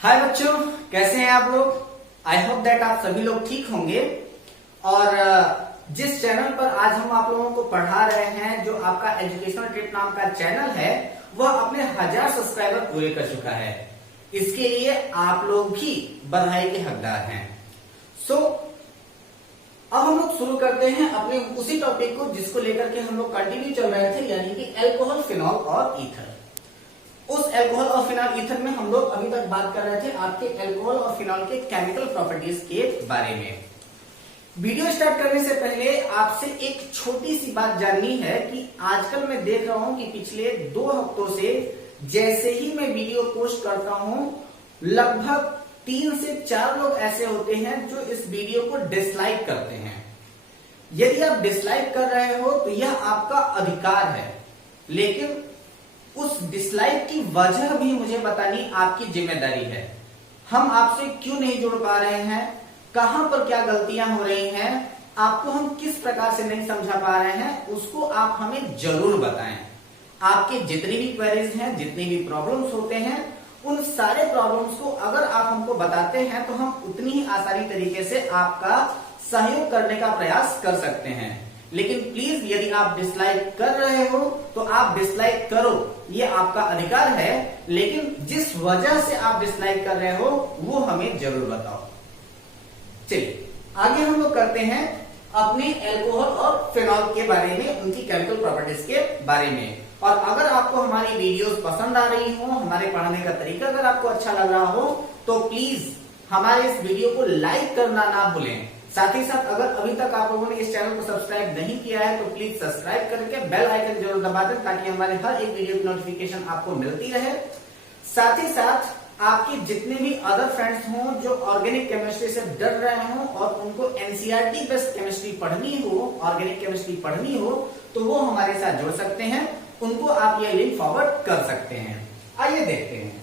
हाय बच्चों, कैसे हैं आप लोग। आई होप दैट आप सभी लोग ठीक होंगे। और जिस चैनल पर आज हम आप लोगों को पढ़ा रहे हैं, जो आपका एजुकेशनल ट्रिप नाम का चैनल है, वह अपने 1000 सब्सक्राइबर पूरे कर चुका है। इसके लिए आप लोग भी बधाई के हकदार हैं। अब हम लोग शुरू करते हैं अपने उसी टॉपिक को जिसको लेकर के हम लोग कंटिन्यू चल रहे थे, यानी कि एल्कोहल, फिनॉल और ईथर। उस एल्कोहल और फिनॉल ईथर में हम लोग अभी तक बात कर रहे थे आपके एल्कोहल और फिनॉल के केमिकल प्रॉपर्टीज के बारे में। वीडियो स्टार्ट करने से पहले आपसे एक छोटी सी बात जाननी है कि आजकल मैं देख रहा हूं कि पिछले 2 हफ्तों से जैसे ही मैं वीडियो पोस्ट करता हूं, लगभग 3 से 4 लोग ऐसे होते हैं जो इस वीडियो को डिसलाइक करते हैं। यदि आप डिसलाइक कर रहे हो तो यह आपका अधिकार है, लेकिन उस डिसलाइक की वजह भी मुझे बतानी आपकी जिम्मेदारी है। हम आपसे क्यों नहीं जुड़ पा रहे हैं, कहां पर क्या गलतियां हो रही हैं, आपको हम किस प्रकार से नहीं समझा पा रहे हैं, उसको आप हमें जरूर बताएं। आपके जितनी भी क्वेरीज हैं, जितनी भी प्रॉब्लम्स होते हैं, उन सारे प्रॉब्लम्स को अगर आप हमको बताते हैं तो हम उतनी ही आसानी तरीके से आपका सहयोग करने का प्रयास कर सकते हैं। लेकिन प्लीज, यदि आप डिसलाइक कर रहे हो तो आप डिसलाइक करो, ये आपका अधिकार है, लेकिन जिस वजह से आप डिसलाइक कर रहे हो वो हमें जरूर बताओ। चलिए आगे हम लोग करते हैं अपने एल्कोहल और फिनॉल के बारे में, उनकी केमिकल प्रॉपर्टीज के बारे में। और अगर आपको हमारी वीडियोस पसंद आ रही हो, हमारे पढ़ाने का तरीका अगर आपको अच्छा लग रहा हो, तो प्लीज हमारे इस वीडियो को लाइक करना ना भूलें। साथ ही साथ अगर अभी तक आप लोगों ने इस चैनल को सब्सक्राइब नहीं किया है तो प्लीज सब्सक्राइब करके बेल आइकन जरूर दबा दें, ताकि हमारे हर एक वीडियो की नोटिफिकेशन आपको मिलती रहे। साथ ही साथ आपके जितने भी अदर फ्रेंड्स हों जो ऑर्गेनिक केमिस्ट्री से डर रहे हों और उनको एनसीईआरटी बेस्ड केमिस्ट्री पढ़नी हो, ऑर्गेनिक केमिस्ट्री पढ़नी हो, तो वो हमारे साथ जुड़ सकते हैं। उनको आप ये लिंक फॉरवर्ड कर सकते हैं। आइए देखते हैं,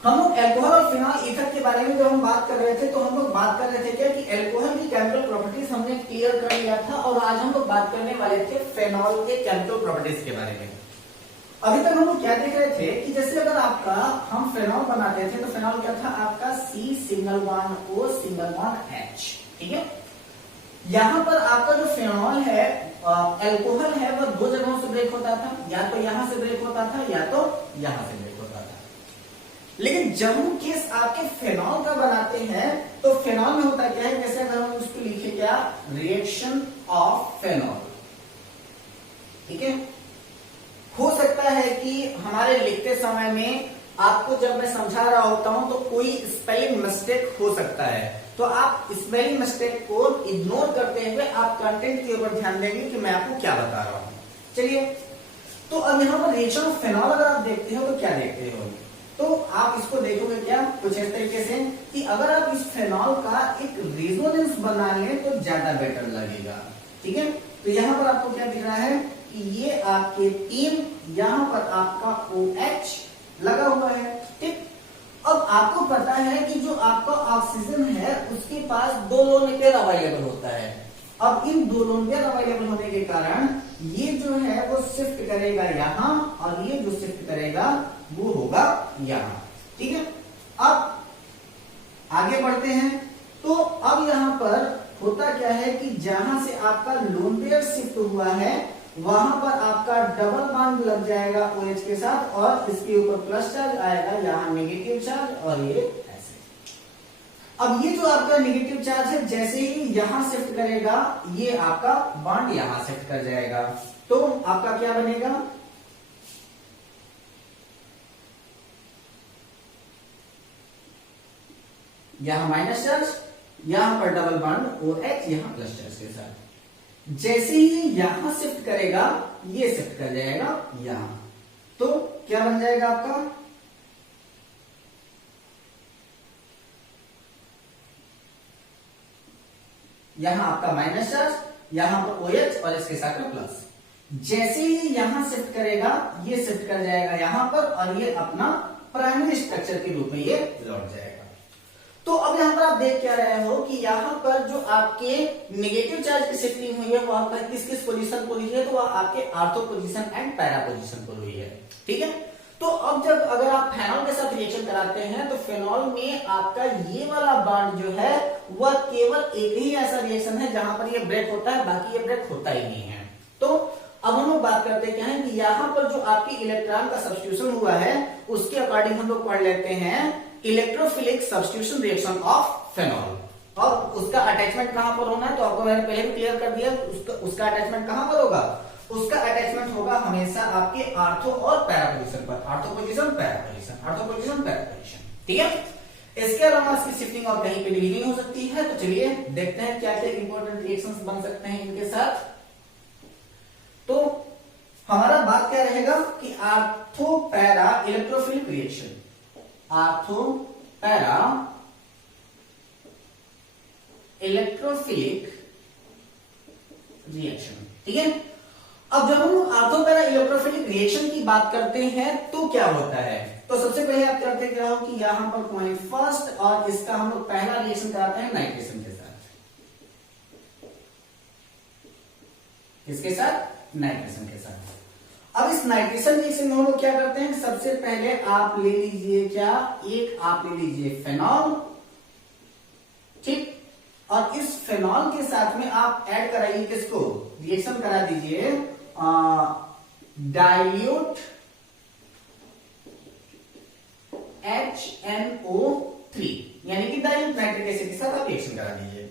हम लोग एल्कोहल और फिनॉल ईथर के बारे में जब हम बात कर रहे थे तो हम लोग बात कर रहे थे क्या कि एल्कोहल की केमिकल प्रॉपर्टीज हमने क्लियर कर लिया था, और आज हम लोग बात करने वाले थे फेनॉल के केमिकल प्रॉपर्टीज के बारे में। अभी तक हम लोग क्या देख रहे थे कि जैसे अगर आपका हम फेनॉल बनाते थे तो फेनॉल क्या था आपका C single bond O single bond H, ठीक है। यहां पर आपका जो फेनॉल है, एल्कोहल है, वह 2 जगहों से ब्रेक होता था, या तो यहां से ब्रेक होता था या तो यहां से ब्रेक होता था। लेकिन जब हम केस आपके फेनॉल का बनाते हैं तो फेनॉल में होता क्या है, जैसे अगर हम उसको लिखे क्या, रिएक्शन ऑफ फेनॉल, ठीक है। हो सकता है कि हमारे लिखते समय में आपको जब मैं समझा रहा होता हूं तो कोई स्पेलिंग मिस्टेक हो सकता है, तो आप स्पेलिंग मिस्टेक को इग्नोर करते हुए आप कंटेंट के ऊपर ध्यान देंगे कि मैं आपको क्या बता रहा हूं। चलिए, तो अब यहां पर रिएक्शन ऑफ फेनॉल अगर आप देखते हो तो क्या देखते हो, तो आप इसको देखोगे क्या कुछ इस तरीके से कि अगर आप इस फेनॉल का एक रेजोनेंस बना लें तो ज्यादा बेटर लगेगा, ठीक है। तो यहां पर आपको क्या दिख रहा है कि ये आपके 3, यहां पर आपका OH लगा हुआ है, ठीक। अब आपको पता है कि जो आपका ऑक्सीजन है उसके पास 2 लोन पेयर अवेलेबल होता है। अब इन 2 लोन पेयर अवेलेबल होने के कारण ये जो है वो शिफ्ट करेगा यहां, और ये जो शिफ्ट करेगा वो होगा यहां, ठीक है। अब आगे बढ़ते हैं, तो अब यहां पर होता क्या है कि जहां से आपका लोन पेयर शिफ्ट हुआ है वहां पर आपका डबल बॉन्ड लग जाएगा OH के साथ, और इसके ऊपर प्लस चार्ज आएगा, यहां नेगेटिव चार्ज, और ये ऐसे। अब ये जो आपका नेगेटिव चार्ज है जैसे ही यहां शिफ्ट करेगा, ये आपका बॉन्ड यहां शिफ्ट कर जाएगा, तो आपका क्या बनेगा, यहां माइनस चार्ज, यहां पर डबल बॉन्ड OH, यहां प्लस चार्ज के साथ। जैसे ही यहां शिफ्ट करेगा ये शिफ्ट कर जाएगा यहां, तो क्या बन जाएगा आपका, यहां आपका माइनस चार्ज, यहां पर OH और इसके साथ में प्लस। जैसे ही यहां शिफ्ट करेगा ये शिफ्ट कर जाएगा यहां पर, और ये अपना प्राइमरी स्ट्रक्चर के रूप में ये लौट जाएगा। तो अब यहां पर आप देख क्या रहे हो कि यहां पर जो आपके नेगेटिव चार्ज की शिफ्टिंग हुई है वो आपका किस किस पोजीशन पर हुई है, तो वह आपके ortho position and para position पर हुई है, ठीक है। तो अब जब अगर आप फेनॉल के साथ रिएक्शन कराते हैं तो फेनॉल में आपका ये वाला बॉन्ड जो है वह केवल एक ही ऐसा रिएक्शन है जहां पर ये ब्रेक होता है, बाकी ये ब्रेक होता ही नहीं है। तो अब हम लोग बात करते हैं क्या है कि यहाँ पर जो आपकी इलेक्ट्रॉन का सब्स्टिट्यूशन हुआ है उसके अकॉर्डिंग हम लोग पढ़ लेते हैं electrophilic substitution reaction of phenol. और उसका अटैचमेंट कहां पर होना है, तो आपको मैंने पहले भी क्लियर कर दिया, उसका अटैचमेंट कहां पर होगा, उसका अटैचमेंट होगा हमेशा आपके आर्थो और पैरा पोजीशन पर, ortho position para position, ortho position para position, ठीक है। इसके अलावा इसकी शिफ्टिंग और कहीं पे भी नहीं हो सकती है। तो चलिए देखते हैं क्या क्या इंपॉर्टेंट रिएक्शंस बन सकते हैं इनके साथ। तो हमारा बात क्या रहेगा कि ortho para electrophilic reaction, ortho para electrophilic reaction, ठीक है। अब जब हम लोग आर्थो पैरा इलेक्ट्रोफिलिक रिएक्शन की बात करते हैं तो क्या होता है, तो सबसे पहले आप करते क्या हो कि यहां पर पॉइंट फर्स्ट और इसका हम लोग पहला रिएक्शन कराते हैं नाइट्रेशन के साथ, किसके साथ, नाइट्रेशन के साथ। अब इस नाइट्रेशन रिएक्शन में हम लोग क्या करते हैं, सबसे पहले आप ले लीजिए क्या, एक आप ले लीजिए फेनॉल, ठीक, और इस फेनॉल के साथ में आप ऐड कराइए किसको, रिएक्शन करा दीजिए डाइल्यूट HNO3, यानी कि डाइल्यूट नाइट्रिक एसिड के साथ आप रिएक्शन करा दीजिए।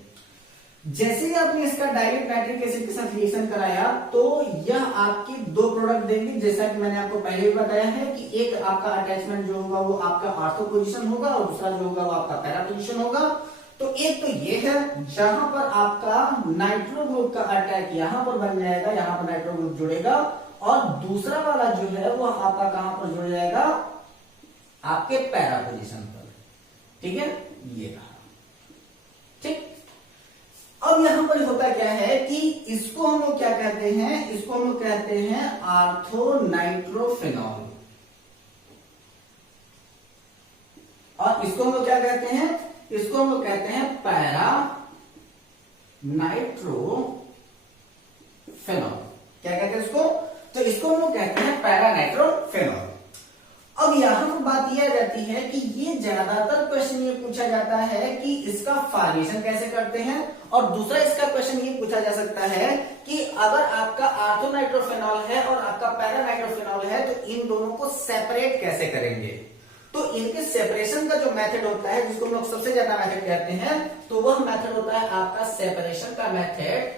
जैसे ही आपने इसका डाइल्यूट नाइट्रिक एसिड के साथ रिएक्शन कराया तो यह आपकी दो प्रोडक्ट देंगे, जैसा कि मैंने आपको पहले भी बताया है कि एक आपका अटैचमेंट जो होगा वो आपका आर्थो पोजीशन होगा और दूसरा जो होगा वो आपका पैरा पोजीशन होगा। तो एक तो ये है जहां पर आपका नाइट्रो ग्रुप का अटैक यहां पर बन जाएगा, यहां पर नाइट्रो ग्रुप जुड़ेगा, और दूसरा वाला जो है वो आपका कहां पर जुड़ जाएगा, आपके पैरा पोजीशन पर, ठीक है, ये रहा, ठीक। अब यहां पर होता क्या है कि इसको हम लोग क्या कहते हैं, इसको हम लोग कहते हैं आर्थो नाइट्रोफेनॉल, और इसको हम लोग क्या कहते हैं, इसको हम लोग कहते हैं पैरा नाइट्रोफेनॉल। क्या कहते हैं इसको, तो इसको हम लोग कहते हैं पैरा नाइट्रोफेनॉल। अब यहां पर बात यह आ जाती है कि ये ज्यादातर क्वेश्चन ये पूछा जाता है कि इसका फॉर्मेशन कैसे करते हैं, और दूसरा इसका क्वेश्चन ये पूछा जा सकता है कि अगर आपका आर्थो नाइट्रोफेनॉल है और आपका पैरा नाइट्रोफेनॉल है तो इन दोनों को सेपरेट कैसे करेंगे। तो इनके सेपरेशन का जो मेथड होता है, जिसको हम लोग सबसे ज्यादा मेथड कहते हैं, तो वह मेथड होता है आपका सेपरेशन का मेथड।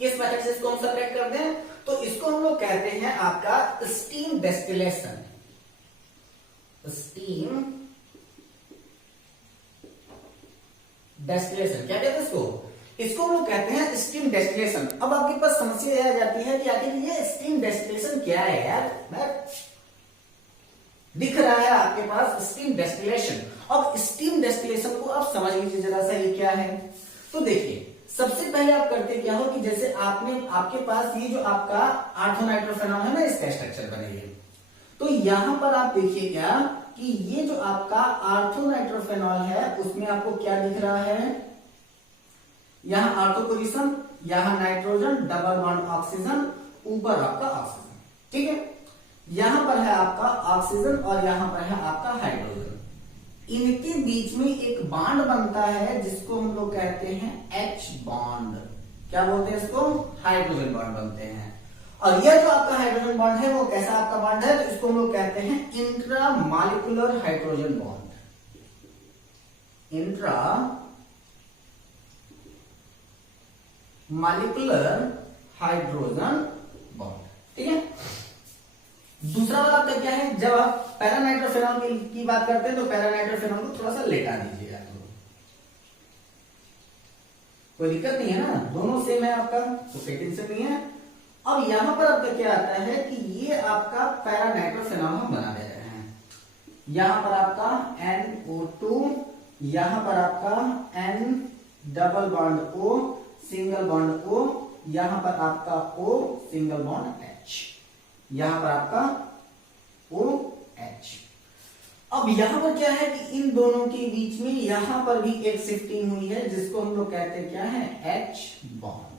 किस मेथड से इसको हम सेपरेट करते हैं, तो इसको हम लोग कहते हैं आपका स्टीम डेस्टिलेशन, स्टीम डेस्टिलेशन, क्या कहते हैं इसको, इसको हम लोग कहते हैं स्टीम डेस्टिलेशन। अब आपके पास समस्या यह आ जाती है कि आखिर ये स्टीम डेस्टिलेशन क्या है यार, मैं दिख रहा है आपके पास स्टीम डेस्टिलेशन। अब स्टीम डेस्टिलेशन को आप समझ लीजिए जरा सा ये क्या है। तो देखिए सबसे पहले आप करते क्या हो कि जैसे आपके पास ये जो आपका आर्थो नाइट्रोफेनॉल है ना, इसका स्ट्रक्चर बनाइए। तो यहां पर आप देखिए क्या कि ये जो आपका आर्थो नाइट्रोफेनॉल है उसमें आपको क्या दिख रहा है, यहां आर्थो पोजीशन, यहां नाइट्रोजन, डबल बॉन्ड ऑक्सीजन, ऊपर आपका ऑक्सीजन, ठीक है। यहां पर है आपका ऑक्सीजन और यहां पर है आपका हाइड्रोजन। इनके बीच में एक बॉन्ड बनता है जिसको हम लोग कहते हैं H बॉन्ड। क्या बोलते हैं इसको, हाइड्रोजन बॉन्ड बनते हैं। और यह जो आपका हाइड्रोजन बॉन्ड है वो कैसा आपका बॉन्ड है, तो इसको हम लोग कहते हैं intra molecular hydrogen bond, intra molecular hydrogen bond, ठीक है। दूसरा वाला आपका क्या है, जब आप पैरा नाइट्रोफेनॉल की बात करते हैं तो पैरा नाइट्रोफेनॉल को थोड़ा सा लेटा दीजिएगा, कोई दिक्कत नहीं है ना, दोनों सेम है आपका, तो कोई टेंशन नहीं है। अब यहां पर आपका क्या आता है कि ये आपका पैरा नाइट्रोफेनॉल हम बना दे रहे हैं। यहां पर आपका NO2, यहां पर आपका N double bond O, single bond O, यहां पर आपका O सिंगल बॉन्ड H, यहां पर आपका OH। अब यहां पर क्या है कि इन दोनों के बीच में यहां पर भी एक शिफ्टिंग हुई है जिसको हम लोग कहते हैं क्या है, H बॉन्ड।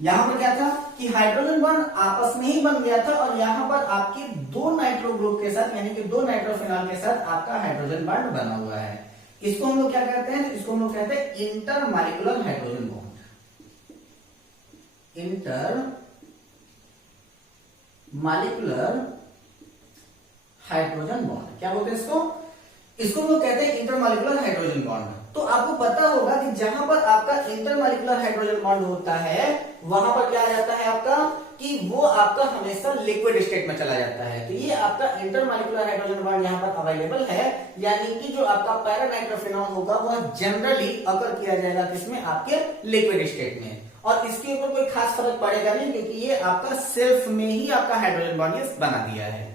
यहां पर क्या था कि हाइड्रोजन बॉन्ड आपस में ही बन गया था और यहां पर आपके दो नाइट्रो ग्रुप के साथ यानी कि दो नाइट्रोफिनॉल के साथ आपका हाइड्रोजन बॉन्ड बना हुआ है। इसको हम लोग क्या कहते हैं, इसको हम लोग कहते हैं intermolecular hydrogen bond. Inter molecular hydrogen bond क्या बोलते हैं इसको, इसको हम लोग कहते हैं इंटरमॉलिक्यूलर हाइड्रोजन बॉन्ड। तो आपको पता होगा कि जहां पर आपका इंटरमॉलिक्यूलर हाइड्रोजन बॉन्ड होता है वहां पर क्या आ जाता है आपका कि वो आपका हमेशा लिक्विड स्टेट में चला जाता है। तो ये आपका इंटरमॉलिक्यूलर हाइड्रोजन बॉन्ड यहाँ पर अवेलेबल है, यानी कि जो आपका पैरानाइट्रोफिनॉल होगा वह जनरली अगर किया जाएगा किसमें, आपके लिक्विड स्टेट में, और इसके ऊपर कोई खास फर्क पड़ेगा नहीं क्योंकि ये आपका सेल्फ में ही आपका हाइड्रोजन बॉन्ड ये बना दिया है।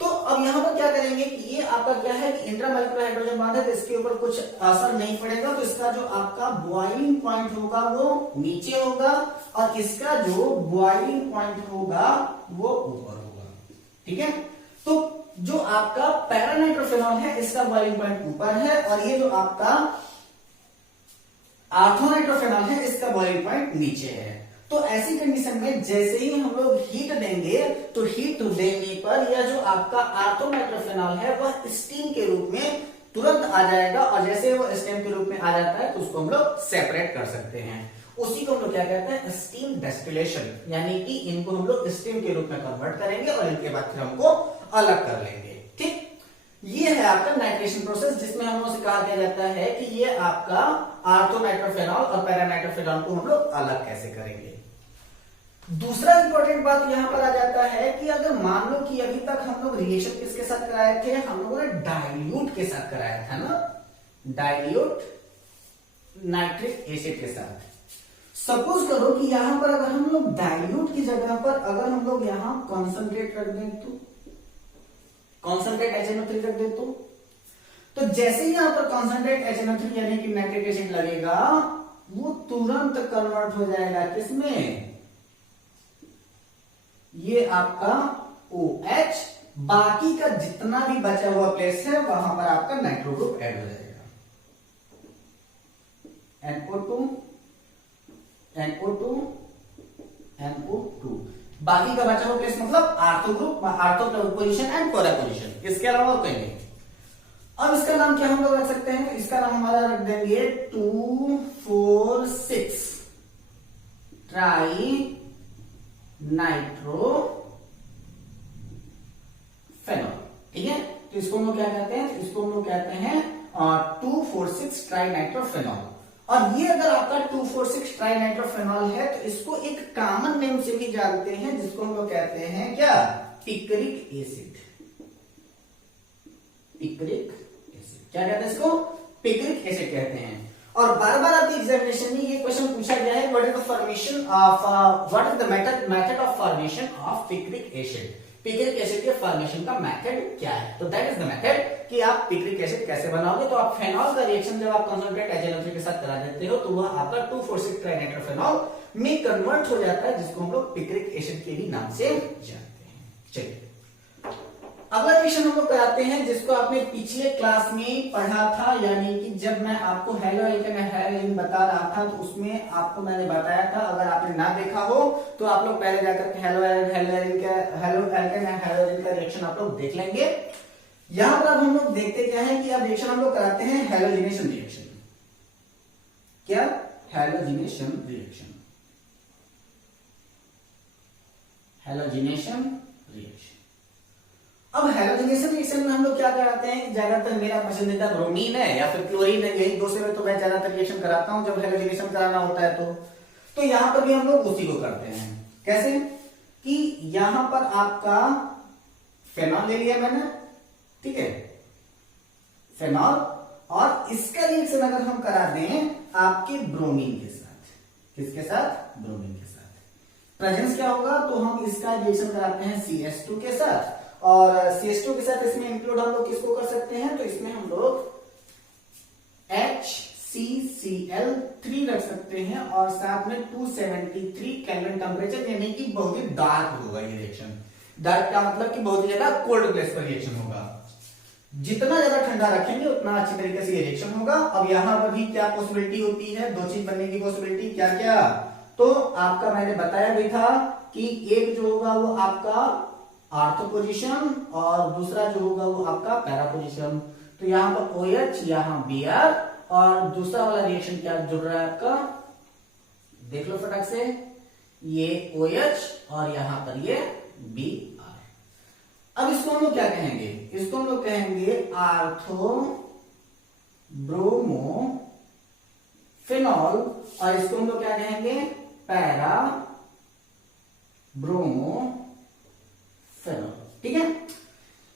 तो अब यहां पर क्या करेंगे कि ये आपका क्या है कि इंटरमॉलिक्यूलर हाइड्रोजन बॉन्ड है तो इसके ऊपर कुछ असर नहीं पड़ेगा, तो इसका जो आपका बॉइलिंग पॉइंट होगा वो नीचे होगा और इसका जो बॉइलिंग पॉइंट होगा वो ऊपर होगा। ठीक है, तो जो आपका पैरानाइट्रोफिनॉल है इसका बॉइलिंग पॉइंट ऊपर है और ये जो आपका आर्थोनाइट्रोफिनॉल है इसका बॉइलिंग पॉइंट नीचे है। तो ऐसी कंडीशन में जैसे ही हम लोग हीट देंगे तो हीट देने पर यह जो आपका आर्थोनाइट्रोफिनॉल है वह स्टीम के रूप में तुरंत आ जाएगा और जैसे वो स्टीम के रूप में आ जाता है तो उसको हम लोग सेपरेट कर सकते हैं। उसी को हम लोग क्या कहते हैं, स्टीम डेस्टिलेशन, यानी कि इनको हम लोग स्टीम के रूप में कन्वर्ट करेंगे और इनके बाद फिर हमको अलग कर लेंगे। ठीक, ये है आपका नाइट्रेशन प्रोसेस जिसमें हम लोग से कहा गया जाता है कि ये आपका आर्थोनाइट्रोफिनॉल और पैरानाइट्रोफिनॉल को हम लोग अलग कैसे करेंगे। दूसरा इंपॉर्टेंट बात यहां पर आ जाता है कि अगर मान लो कि अभी तक हम लोग रिएक्शन किसके साथ कराए थे, हम लोगों ने डाइल्यूट के साथ कराया था ना, डाइल्यूट नाइट्रिक एसिड के साथ। सपोज करो कि यहां पर अगर हम लोग डाइल्यूट की जगह पर अगर हम लोग यहां कॉन्सेंट्रेट रख दें तो कॉन्सेंट्रेट HNO3 रख दें तो जैसे ही यहां पर कॉन्सेंट्रेट HNO3 यानी कि नाइट्रिक एसिड लगेगा वो तुरंत कन्वर्ट हो जाएगा किसमें, ये आपका OH, बाकी का जितना भी बचा हुआ प्लेस है वहां पर आपका नाइट्रो ग्रुप ऐड हो जाएगा, NO2 NO2 NO2, बाकी का बचा हुआ प्लेस मतलब ortho group, ortho position and कोरा पोजीशन, इसके अलावा और कोई नहीं। अब इसका नाम क्या हम लोग रख सकते हैं, तो इसका नाम हमारा रख देंगे 2,4,6 ट्राई नाइट्रोफेनॉल। ठीक है, तो इसको हम लोग क्या कहते हैं, इसको हम लोग कहते हैं 2,4,6 ट्राई नाइट्रोफेनॉल। और ये अगर आपका 2,4,6 ट्राई नाइट्रोफेनॉल है तो इसको एक कॉमन नेम से भी जानते हैं जिसको हम लोग कहते हैं क्या, पिक्रिक एसिड। पिक्रिक एसिड क्या कहते हैं, इसको पिक्रिक एसिड कहते हैं। और बार बार आपकी एग्जामिनेशन में ये क्वेश्चन पूछा गया है, what is the formation of what is the method of formation of picric acid, picric acid के फॉर्मेशन का मेथड क्या है। तो दैट इज द मेथड कि आप पिक्रिक एसिड कैसे बनाओगे। तो आप फेनॉल का रिएक्शन जब आप कंसंट्रेट HNO3 के साथ करा देते हो तो वह आपका 2,4,6 ट्राइनाइट्रोफेनॉल में कन्वर्ट हो जाता है जिसको हम लोग पिक्रिक एसिड के भी नाम से जानते हैं। चलिए अगला रिएक्शन हम लोग कराते हैं जिसको आपने पिछले क्लास में पढ़ा था, यानी कि जब मैं आपको हेलो एल्केन हैलोजन बता रहा था तो उसमें आपको मैंने बताया था, अगर आपने ना देखा हो तो आप लोग पहले जाकर के हेलो एल्केन हैलोजन का रिएक्शन आप लोग देख लेंगे। यहां पर अब हम लोग देखते क्या है कि अब रिएक्शन हम लोग कराते हैं हैलोजिनेशन रिएक्शन। क्या, हैलोजिनेशन रिएक्शन, हैलोजिनेशन रिएक्शन। अब हैलोजिनेशन रिएक्शन में हम लोग क्या कराते हैं, ज्यादातर मेरा पसंदीदा ब्रोमीन है या फिर क्लोरीन है, यही दो से में तो मैं ज्यादातर रिएक्शन कराता हूं जब हैलोजिनेशन कराना होता है। तो यहां पर भी हम लोग उसी को करते हैं। कैसे कि यहां पर आपका फेनॉल ले लिया मैंने, ठीक है, फेनॉल, और इसका रिएक्शन अगर हम करा दें आपके ब्रोमीन के साथ, किसके साथ, ब्रोमीन के साथ, प्रेजेंस क्या होगा, तो हम इसका रिएक्शन कराते हैं CH2 के साथ, और CH2 के साथ इसमें इंक्लूड हम लोग किसको कर सकते हैं, तो इसमें हम लोग HCCl3 रख सकते हैं और साथ में 273 केल्विन टेम्परेचर, यानी कि बहुत ही डार्क होगा ये रिएक्शन। डार्क का मतलब कि बहुत ही ज्यादा कोल्ड प्लेस पर रिएक्शन होगा। जितना ज्यादा ठंडा रखेंगे उतना अच्छी तरीके से ये रिएक्शन होगा। अब यहां पर भी क्या पॉसिबिलिटी होती है, दो चीज बनने की पॉसिबिलिटी, क्या क्या, तो आपका मैंने बताया भी था कि एक जो होगा वो आपका आर्थो पोजीशन और दूसरा जो होगा वो आपका पैरा पोजीशन। तो यहां पर OH, यहां Br और दूसरा वाला रिएक्शन क्या जुड़ रहा है आपका, देख लो फटाक से, ये OH और यहां पर ये Br। अब इसको हम लोग क्या कहेंगे, इसको हम लोग कहेंगे आर्थो ब्रोमो फिनॉल और इसको हम लोग क्या कहेंगे, पैरा ब्रोमो फिनॉल। ठीक है,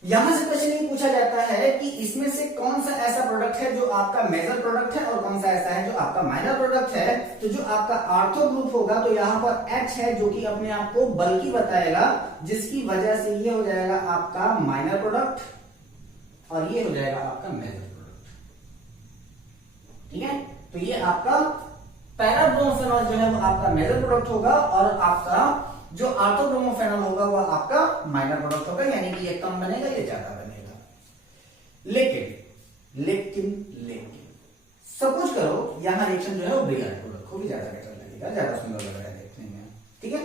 यहां से क्वेश्चन ये पूछा जाता है कि इसमें से कौन सा ऐसा प्रोडक्ट है जो आपका मेजर प्रोडक्ट है और कौन सा ऐसा है जो आपका माइनर प्रोडक्ट है। तो जो आपका आर्थो ग्रुप होगा तो यहां पर H है जो कि अपने आप को बल्कि बताएगा, जिसकी वजह से ये हो जाएगा आपका माइनर प्रोडक्ट और ये हो जाएगा आपका मेजर प्रोडक्ट। ठीक है, तो ये आपका पैराब्रोमोफेनॉल जो है वो आपका मेजर प्रोडक्ट होगा और आपका जो आर्थोब्रोमोफेनॉल होगा वो आपका माइनर प्रोडक्ट होगा, यानी कि ये कम बनेगा ये ज्यादा बनेगा। लेकिन लेकिन लेकिन सपोज करो यहां रिएक्शन जो है वो ब्रिगेड प्रोडक्ट को भी ज्यादा बेटर लगेगा, ज्यादा सुंदर लग रहा है देखने में। ठीक है,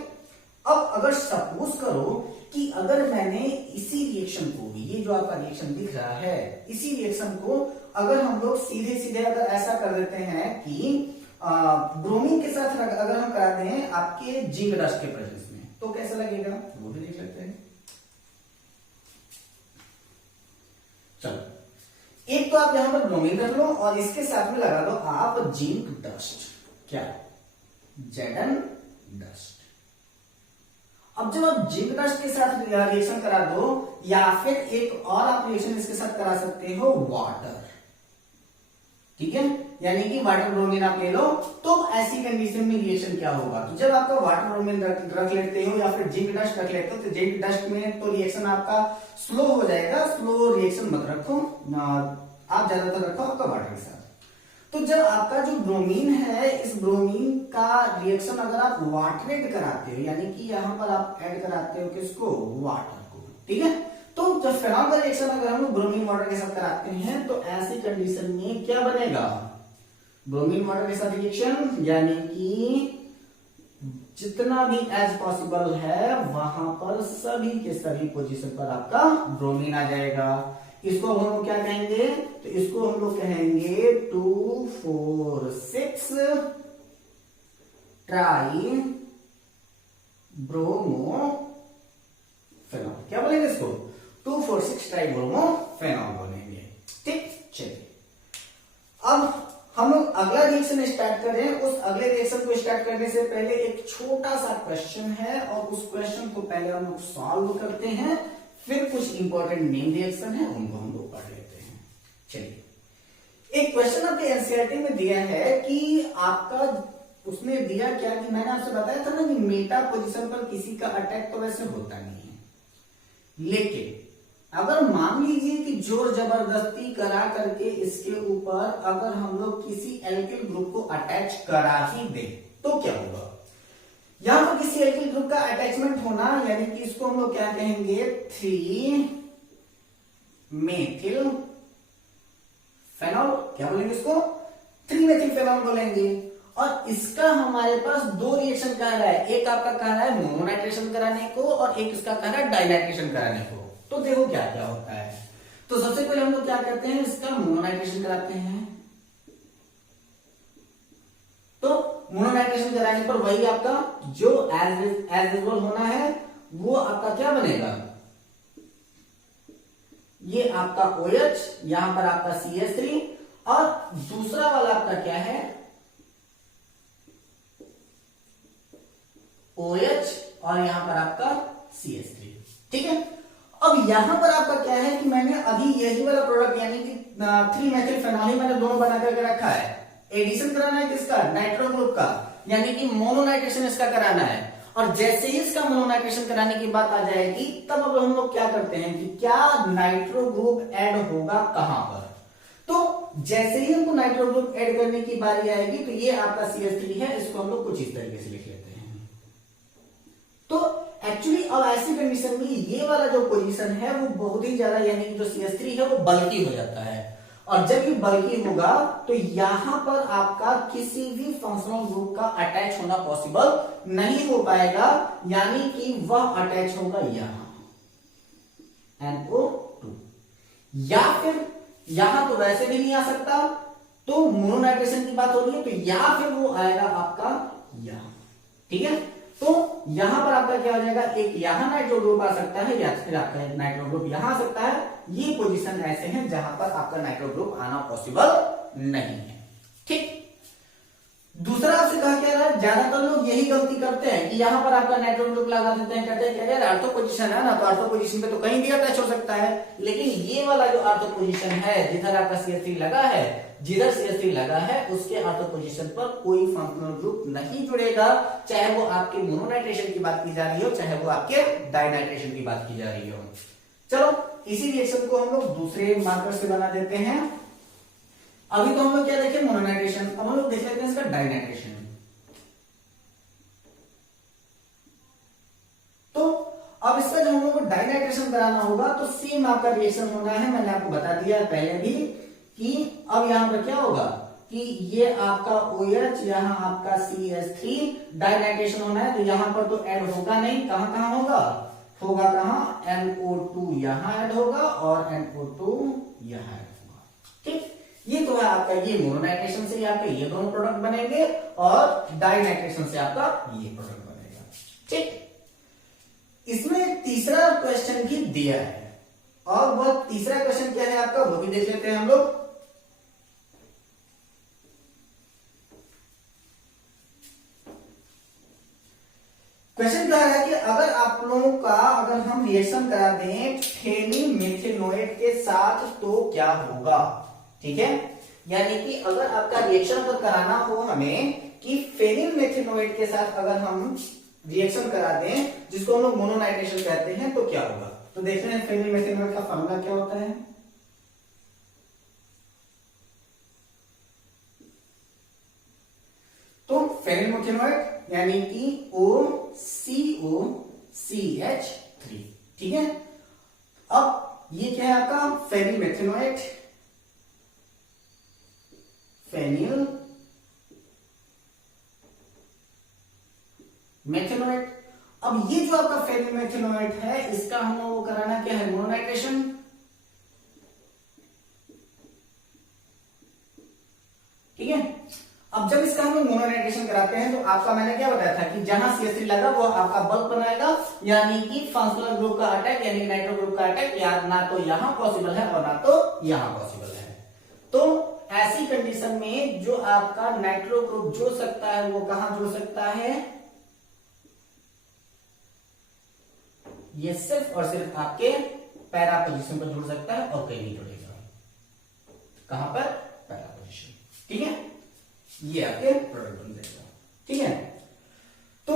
अब अगर सपोज करो कि अगर मैंने इसी रिएक्शन को, ये जो आपका रिएक्शन दिख रहा है, इसी रिएक्शन को अगर हम लोग सीधे सीधे अगर ऐसा कर देते हैं कि ब्रोमीन के साथ अगर हम करा दें आपके जिंक डस्ट के प्रेजेंस में, तो कैसा लगेगा वो भी देख लेते हैं। चलो, एक तो आप यहां पर ब्रोमीन रख लो और इसके साथ में लगा दो आप जिंक डस्ट, क्या Zn डस्ट। अब जब आप जिंक डस्ट के साथ रिएक्शन करा दो या फिर एक और आप रिएक्शन इसके साथ करा सकते हो वाटर। ठीक है, यानी कि वाटर ब्रोमीन आप ले लो, तो ऐसी कंडीशन में रिएक्शन क्या होगा, तो जब आपका वाटर ब्रोमीन रख लेते हो या फिर जिंक डस्ट रख लेते हो तो जिंक डस्ट में तो रिएक्शन आपका स्लो हो जाएगा। स्लो रिएक्शन मत रखो, आप ज्यादातर रखो आपका वाटर के साथ। तो जब आपका जो ब्रोमीन है, इस ब्रोमीन का रिएक्शन अगर आप वाटरेट कराते हो, यानी कि यहां पर आप ऐड कराते हो किसको, वाटर को। ठीक है, तो जब फेनॉल का रिएक्शन अगर हम ब्रोमीन वाटर के साथ कराते हैं तो ऐसी कंडीशन में क्या बनेगा, ब्रोमीन वाटर के साथ रिएक्शन, यानी कि जितना भी एज पॉसिबल है वहां पर सभी के सभी पोजीशन पर आपका ब्रोमीन आ जाएगा। इसको हम लोग क्या कहेंगे, तो इसको हम लोग कहेंगे 2,4,6 ट्राई ब्रोमो फेनॉल। क्या बोलेंगे इसको, 2,4,6 ट्राई ब्रोमो फेनॉल बोलेंगे। ठीक, चलिए अब हम लोग अगला रिएक्शन स्टार्ट करें। उस अगले रिएक्शन को स्टार्ट करने से पहले एक छोटा सा क्वेश्चन है और उस क्वेश्चन को पहले हम लोग सॉल्व करते हैं, फिर कुछ इंपॉर्टेंट नेम रिएक्शन है उनको हम लोग पढ़ लेते हैं। चलिए, एक क्वेश्चन आपके एनसीईआरटी में दिया है कि आपका उसने दिया क्या कि मैंने आपसे बताया था ना कि मेटा पोजीशन पर किसी का अटैक तो वैसे होता नहीं है, लेकिन अगर मान लीजिए कि जोर जबरदस्ती करा करके इसके ऊपर अगर हम लोग किसी एल्किल ग्रुप को अटैच करा ही दे तो क्या होगा। यहां पर किसी एल्किल ग्रुप का अटैचमेंट होना, यानी कि इसको हम लोग क्या कहेंगे, 3-मेथिल फेनॉल। क्या बोलेंगे इसको, 3-मेथिल फेनॉल बोलेंगे। और इसका हमारे पास दो रिएक्शन कह रहा है, एक आपका कह रहा है मोनोनाइट्रेशन कराने को और एक इसका कह रहा है डाइनाइट्रेशन कराने को। तो देखो क्या क्या होता है। तो सबसे पहले हम लोग क्या करते हैं, इसका मोनोनाइट्रेशन कराते हैं। तो मोनोनाइट्रेशन कराने पर वही आपका जो एज यूजुअल होना है वो आपका क्या बनेगा, ये आपका OH, यहां पर आपका CH3 और दूसरा वाला आपका क्या है OH और यहां पर आपका CH3। ठीक है, अब यहां पर आपका क्या है कि मैंने अभी यही वाला प्रोडक्ट यानी कि 3-मेथिल फेनॉल ही मैंने दोनों बना करके रखा है। एडिशन कराना है किसका, नाइट्रो ग्रुप का, यानी कि मोनोनाइट्रेशन इसका कराना है। और जैसे ही इसका मोनोनाइट्रेशन कराने की बात आ जाएगी तब अब हम लोग क्या करते हैं कि क्या नाइट्रो ग्रुप ऐड होगा कहां पर। तो जैसे ही हमको नाइट्रो ग्रुप ऐड करने की बारी आएगी तो ये आपका CH3 है, इसको हम लोग कुछ इस तरीके से लिख लेते हैं। तो एक्चुअली अब ऐसी कंडीशन में ये वाला जो पोजीशन है वो बहुत ही ज्यादा, यानी कि जो CH3 है वो बल्कि हो जाता है। और जब ये बल्कि होगा तो यहां पर आपका किसी भी फंक्शनल ग्रुप का अटैच होना पॉसिबल नहीं हो पाएगा, यानी कि वह अटैच होगा यहां NO2, या फिर यहां तो वैसे भी नहीं आ सकता, तो मोनोनाइट्रेशन की बात हो रही है, तो या फिर वो आएगा आपका यहां। ठीक है, तो यहां पर आपका क्या हो जाएगा, एक यहां नाइट्रो ग्रुप आ सकता है या फिर आपका नाइट्रो ग्रुप यहां आ सकता है। ये पोजीशन ऐसे हैं जहां पर आपका नाइट्रो ग्रुप आना पॉसिबल नहीं है। ठीक, दूसरा आपसे कहा क्या रहा है, ज्यादातर लोग यही गलती करते हैं कि यहां पर आपका नाइट्रो ग्रुप लगा देते हैं, कहते हैं यार आर्थो पोजीशन है ना, तो आर्थो पोजीशन पे तो कहीं भी अटैच हो सकता है। लेकिन ये वाला जो आर्थो पोजीशन है, जिधर आपका CH3 लगा है, जिधर CH3 लगा है उसके आर्थो पोजीशन पर कोई फंक्शनल ग्रुप नहीं जुड़ेगा, चाहे वो आपके मोनोनाइट्रेशन की बात की जा रही हो, चाहे वो आपके डाइनाइट्रेशन की बात की जा रही हो। चलो इसी रिएक्शन को हम लोग दूसरे मार्कर से बना देते हैं। अभी तो हम लोग क्या देखे, मोनोनाइट्रेशन, अब हम लोग देख लेते हैं इसका डाइनाइट्रेशन। तो अब इसका जब हम लोग को डाइनाइट्रेशन कराना होगा तो सेम आपका रिएक्शन होना है, मैंने आपको बता दिया है पहले भी कि अब यहां पर क्या होगा कि ये आपका OH, यहां आपका CH3, डाइनाइट्रेशन होना है, तो यहां पर तो ऐड होगा नहीं, कहां कहां होगा, होगा कहां, NO2 यहां ऐड होगा और NO2 यहां ऐड होगा। ठीक, ये तो है आपका, ये मोनोनाइट्रेशन से आपका ये दोनों प्रोडक्ट बनेंगे और डाइनाइट्रेशन से आपका ये प्रोडक्ट बनेगा। ठीक, इसमें तीसरा क्वेश्चन भी दिया है, और वह तीसरा क्वेश्चन क्या है आपका, वो भी देख लेते हैं हम लोग। क्वेश्चन क्या है कि अगर आप लोगों का, अगर हम रिएक्शन करा दें फेनिलमेथिनोएट के साथ तो क्या होगा। ठीक है, यानी कि अगर आपका रिएक्शन अगर कराना हो हमें कि फेनिलमेथिनोएट के साथ अगर हम रिएक्शन करा दें, जिसको हम लोग मोनोनाइट्रेशन कहते हैं, तो क्या होगा। तो देख रहे हैं फेनिलमेथिनोएट का फॉर्मूला क्या होता है, तो फेनिलमेथिनोएट यानी कि OCOCH3। ठीक है, अब ये क्या है आपका फेनिलमेथिनोएट, फेनिल मेथिनोएट। अब ये जो आपका फेनिलमेथिनोएट है, इसका हम लोगों को कराना क्या है, मोनोनाइट्रेशन। ठीक है, अब जब इसका हम लोग मोनोनाइट्रेशन कराते हैं तो आपका मैंने क्या बताया था कि जहां CH3 लगा वो आपका बल्क बनाएगा, यानी कि फंक्शनल ग्रुप का अटैक, यानी नाइट्रो ग्रुप का अटैक या ना तो यहां पॉसिबल है और ना तो यहां पॉसिबल है। तो ऐसी कंडीशन में जो आपका नाइट्रो ग्रुप जुड़ सकता है वो कहां जुड़ सकता है, ये सिर्फ और सिर्फ आपके पैरा पोजीशन पर जुड़ सकता है और कहीं नहीं जुड़ेगा। कहां पर, पैरा पोजीशन। ठीक है, ये आपके प्रोडक्ट बन जाएगा। ठीक है, तो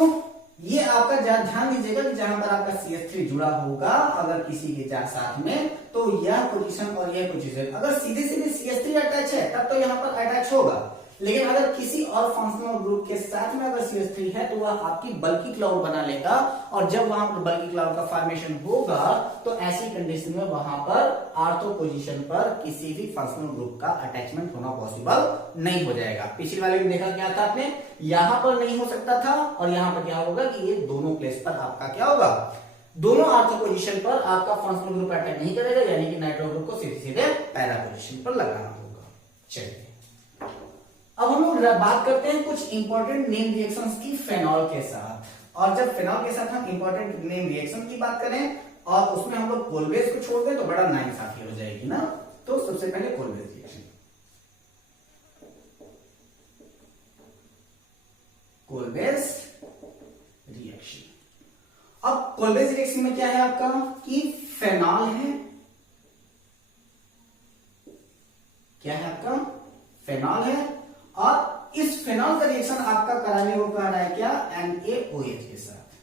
ये आपका ध्यान दीजिएगा कि जहां पर आपका CH3 जुड़ा होगा अगर किसी के साथ में, तो यह पोजीशन और यह पोजीशन, अगर सीधे सीधे CH3 अटैच है तब तो यहां पर अटैच होगा, लेकिन अगर किसी और फंक्शनल ग्रुप के साथ में अगर CH3 है तो वह आपकी बल्की क्लाउड बना लेगा, और जब वहां पर बल्की क्लाउड का फॉर्मेशन होगा तो ऐसी कंडीशन में वहां पर आर्थो पोजीशन पर किसी भी फंक्शनल ग्रुप का अटैचमेंट होना पॉसिबल नहीं हो जाएगा। पिछले वाले में देखा क्या था आपने, यहां पर नहीं हो सकता था, और यहां पर क्या होगा कि ये दोनों प्लेस पर आपका क्या होगा, दोनों आर्थो पोजीशन पर आपका फंक्शनल ग्रुप अटैक नहीं करेगा, यानी कि नाइट्रो ग्रुप को सीधे सीधे पैरा पोजीशन पर लगाना होगा। चलिए अब हम लोग बात करते हैं कुछ इंपॉर्टेंट नेम रिएक्शंस की फेनॉल के साथ, और जब फेनॉल के साथ हम इंपॉर्टेंट नेम रिएक्शन की बात करें और उसमें हम लोग कोलबेस को छोड़ दें तो बड़ा नाइंसाफी हो जाएगी ना। तो सबसे पहले कोलबेस रिएक्शन, कोलबेस रिएक्शन। अब कोलबेस रिएक्शन में क्या है आपका कि फेनॉल है, क्या है आपका, फेनॉल है, और इस फेनॉल का रिएक्शन आपका कराने को कह रहा है क्या, NaOH के साथ।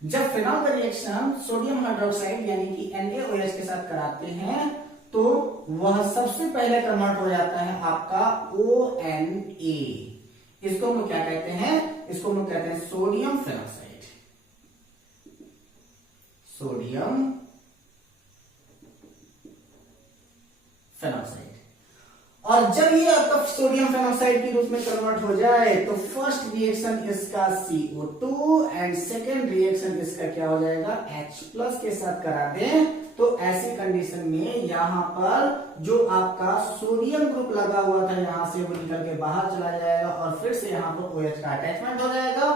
जब फेनॉल का रिएक्शन सोडियम हाइड्रोक्साइड यानी कि NaOH के साथ कराते हैं तो वह सबसे पहले कन्वर्ट हो जाता है आपका ONA। इसको हम क्या कहते हैं, इसको हम कहते हैं सोडियम फेनॉक्साइड, सोडियम फेनॉक्साइड। और जब ये आपका सोडियम फेनोक्साइड के रूप में कन्वर्ट हो जाए तो फर्स्ट रिएक्शन इसका CO2 एंड सेकेंड रिएक्शन इसका क्या हो जाएगा H+ के साथ करा दें तो ऐसी कंडीशन में यहां पर जो आपका सोडियम ग्रुप लगा हुआ था यहां से वो निकल के बाहर चला जाएगा और फिर से यहां पर OH का अटैचमेंट हो जाएगा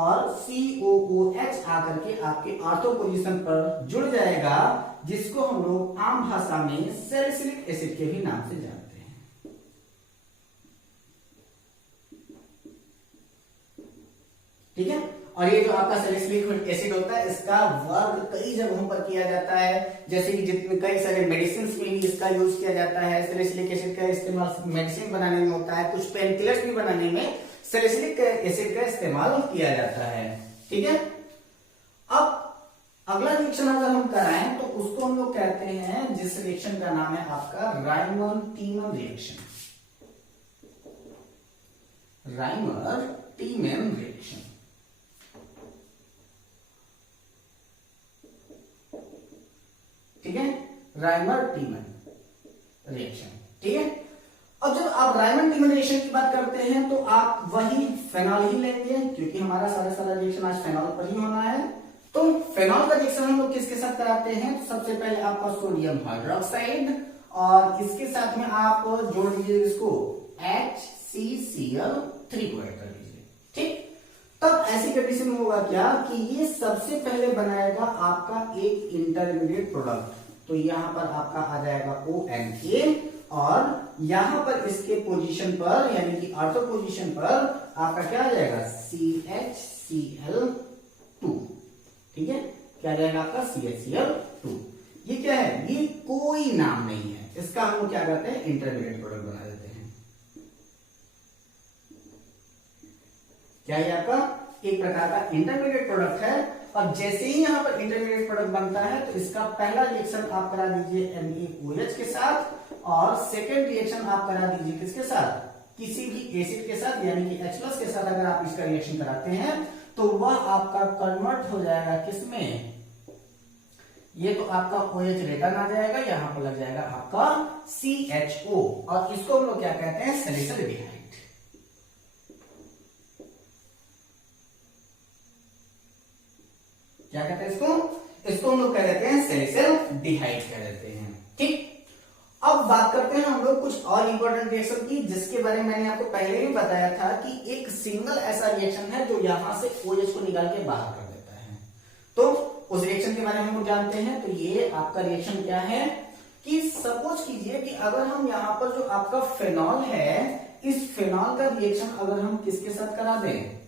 और COOH आकर के आपके ऑर्थो पोजीशन पर जुड़ जाएगा, जिसको हम लोग आम भाषा में सैलिसिलिक एसिड के भी नाम से जानते हैं। ठीक है, और ये जो आपका सैलिसिलिक एसिड होता है इसका वर्क कई जगहों पर किया जाता है, जैसे कि जितने कई सारे मेडिसिन में भी इसका यूज किया जाता है। सैलिसिलिक एसिड का इस्तेमाल मेडिसिन बनाने में होता है, कुछ पेन किलर्स भी बनाने में सैलिसिलिक एसिड का इस्तेमाल किया जाता है। ठीक है, अब अगला रिएक्शन अगर हम कराएं तो उसको हम लोग कहते हैं, जिस रिएक्शन का नाम है आपका राइमर-टीमन रिएक्शन। राइमर-टीमन रिएक्शन। ठीक है, राइमर-टीमन रिएक्शन। ठीक है, अब जब आप राइमर-टीमन रिएक्शन की बात करते हैं तो आप वही फेनॉल ही लेंगे, क्योंकि हमारा सारा रिएक्शन आज फेनॉल पर ही होना है। तो फेनॉल का रिएक्शन हम लोग किसके साथ कराते हैं? तो सबसे पहले आपका सोडियम हाइड्रोक्साइड और इसके साथ में आप जोड़ दीजिए इसको HCCl3 को ऐड कर दीजिए। ठीक, तब ऐसी कंडीशन में होगा क्या कि ये सबसे पहले बनाएगा आपका एक इंटरमीडिएट प्रोडक्ट। तो यहां पर आपका आ जाएगा ONA और यहां पर इसके पोजीशन पर यानी कि ऑर्थो पोजीशन पर आपका क्या आ जाएगा CHCl2। ठीक है, क्या आ जाएगा आपका CHCl2। ये क्या है? ये कोई नाम नहीं है, इसका हम लोग क्या करते हैं इंटरमीडिएट प्रोडक्ट बना देते हैं। क्या ये आपका एक प्रकार का इंटरमीडिएट प्रोडक्ट है और जैसे ही यहां पर इंटरमीडिएट प्रोडक्ट बनता है तो इसका पहला रिएक्शन आप करा दीजिए NaOH के साथ और सेकेंड रिएक्शन आप करा दीजिए किसके साथ? किसी भी एसिड के साथ यानी कि H+ के साथ अगर आप इसका रिएक्शन कराते हैं तो वह आपका कन्वर्ट हो जाएगा किसमें? ये तो आपका OH रिटर्न आ जाएगा, यहां पर लग जाएगा आपका CHO और इसको हम लोग क्या कहते हैं? सैलिसिलडिहाइड। क्या कहते हैं इसको? इसको हम लोग कह देते हैं सैलिसिलडिहाइड कह देते हैं। ठीक, अब बात करते हैं हम लोग कुछ और इंपॉर्टेंट रिएक्शन की, जिसके बारे में मैंने आपको पहले भी बताया था कि एक सिंगल ऐसा रिएक्शन है जो यहां से OH को निकाल के बाहर कर देता है। तो उस रिएक्शन के बारे में हम लोग जानते हैं। तो ये आपका रिएक्शन क्या है कि सपोज कीजिए कि अगर हम यहां पर जो आपका फेनॉल है, इस फेनॉल का रिएक्शन अगर हम किसके साथ करा दें?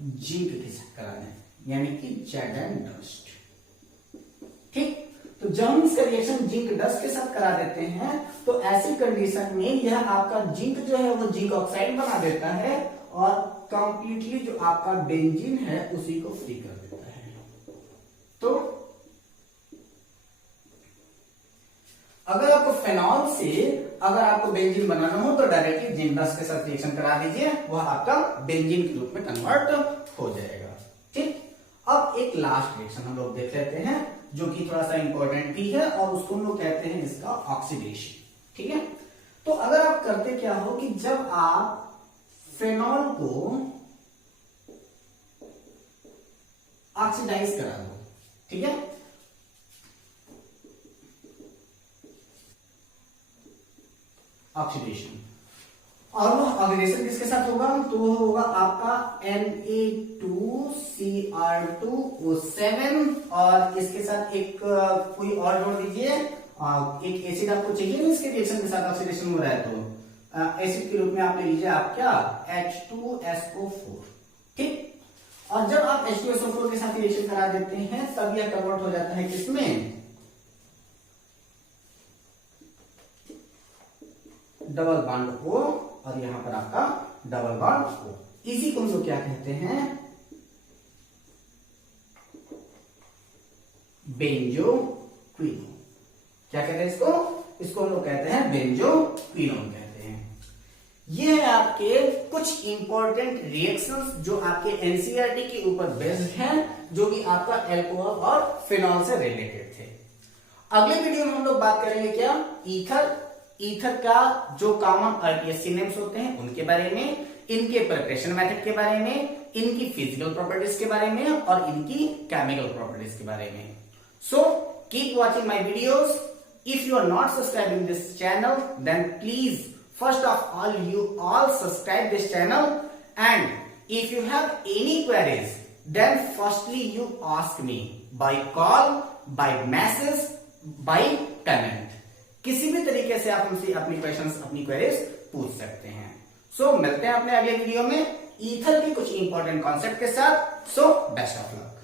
जिंक के साथ करा दें, यानी कि Zn डस्ट। ठीक, तो जब हम इसका रिएक्शन जिंक डस्ट के साथ करा देते हैं तो ऐसी कंडीशन में यह आपका जिंक जो है वो जिंक ऑक्साइड बना देता है और कंप्लीटली जो आपका बेंजीन है उसी को फ्री कर देता है। तो अगर आपको फेनॉल से अगर आपको बेंजीन बनाना हो तो डायरेक्टली जिंक डस्ट के साथ रिएक्शन करा दीजिए, वह आपका बेंजीन के रूप में कन्वर्ट हो जाएगा। ठीक, अब एक लास्ट रिएक्शन हम लोग देख लेते हैं जो कि थोड़ा सा इंपॉर्टेंट भी है और उसको हम लोग कहते हैं इसका ऑक्सीडेशन। ठीक है, तो अगर आप करते क्या हो कि जब आप फेनॉल को ऑक्सीडाइज करा दो, ठीक है, ऑक्सीडेशन, और वो ऑक्सीडेशन किसके साथ होगा? तो वो होगा आपका Na2Cr2O7 और इसके साथ एक कोई और जोड़ दीजिए, एक एसिड आपको चाहिए ना इसके रिएक्शन के साथ ऑक्सीडेशन हो रहा है तो एसिड के रूप में आप ले लीजिए आप क्या H2SO4। ठीक, और जब आप H2SO4 के साथ रिएक्शन करा देते हैं तब यह कन्वर्ट हो जाता है किसमें? डबल बॉन्ड O और यहां पर आपका डबल बॉन्ड O। इसी को हम लोग क्या कहते हैं? बेंजोक्विनोन। क्या कहते हैं इसको? इसको हम लोग कहते हैं बेंजोक्विनोन कहते हैं। ये है आपके कुछ इंपॉर्टेंट रिएक्शंस जो आपके एनसीईआरटी के ऊपर बेस्ड हैं, जो कि आपका अल्कोहल और फिनॉल से रिलेटेड थे। अगले वीडियो में हम लोग बात करेंगे क्या? ईथर ईथर का जो कॉमन RTS सिनोनिम्स होते हैं उनके बारे में, इनके प्रिपरेशन मेथड के बारे में, इनकी फिजिकल प्रॉपर्टीज के बारे में और इनकी केमिकल प्रॉपर्टीज के बारे में। So keep watching my videos. If you are not subscribing this channel, then please, first of all, you all subscribe this channel. And if you have any queries, then firstly you ask me by call, by message, by comment. किसी भी तरीके से आप हमसे अपनी questions, अपनी queries पूछ सकते हैं। सो मिलते हैं अपने अगले वीडियो में ईथर के कुछ इंपॉर्टेंट कॉन्सेप्ट के साथ। So best of luck.